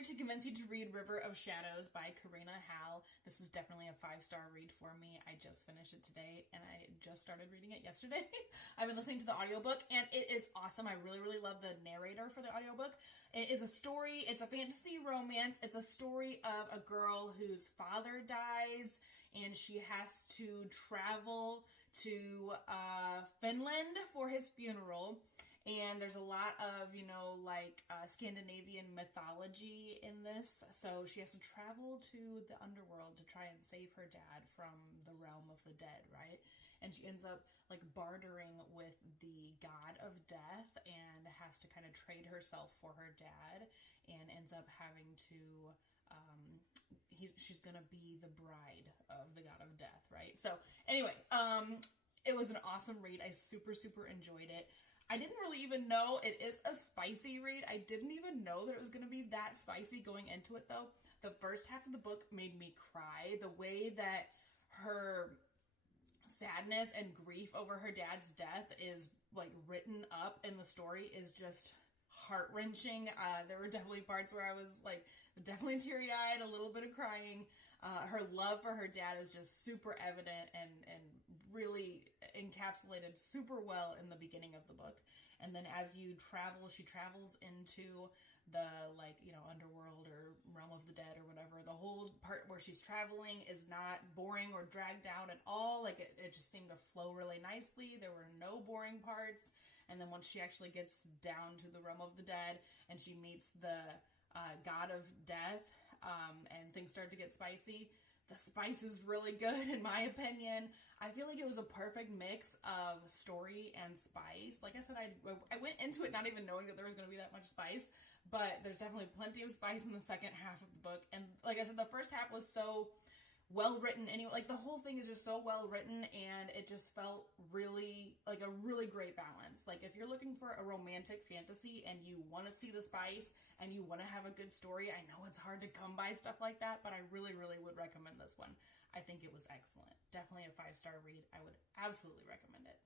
trying to convince you to read River of Shadows by Karina Halle. This is definitely a 5-star read for me. I just finished it today and I just started reading it yesterday. I've been listening to the audiobook and it is awesome. I really, really love the narrator for the audiobook. It is a story. It's a fantasy romance. It's a story of a girl whose father dies and she has to travel to Finland for his funeral. And there's a lot of, Scandinavian mythology in this. So she has to travel to the underworld to try and save her dad from the realm of the dead, right? And she ends up bartering with the god of death and has to kind of trade herself for her dad and ends up having to she's gonna be the bride of the god of death, right? So anyway, it was an awesome read. I super, super enjoyed it. I didn't really even know it is a spicy read. I didn't even know that it was going to be that spicy going into it, though. The first half of the book made me cry. The way that her sadness and grief over her dad's death is written up in the story is just heart-wrenching. There were definitely parts where I was definitely teary-eyed, a little bit of crying. Her love for her dad is just super evident and really encapsulated super well in the beginning of the book. And then as you travel, she travels into the underworld or realm of the dead or whatever. The whole part where she's traveling is not boring or dragged out at all. It just seemed to flow really nicely. There were no boring parts. And then once she actually gets down to the realm of the dead and she meets the god of death, and things start to get spicy. The spice is really good, in my opinion. I feel like it was a perfect mix of story and spice. Like I said, I went into it not even knowing that there was going to be that much spice, but there's definitely plenty of spice in the second half of the book. And like I said, the first half was so well written anyway. The whole thing is just so well written and it just felt really a really great balance. If you're looking for a romantic fantasy and you want to see the spice and you want to have a good story, I know it's hard to come by stuff like that, but I really, really would recommend this one. I think it was excellent. Definitely a 5-star read. I would absolutely recommend it.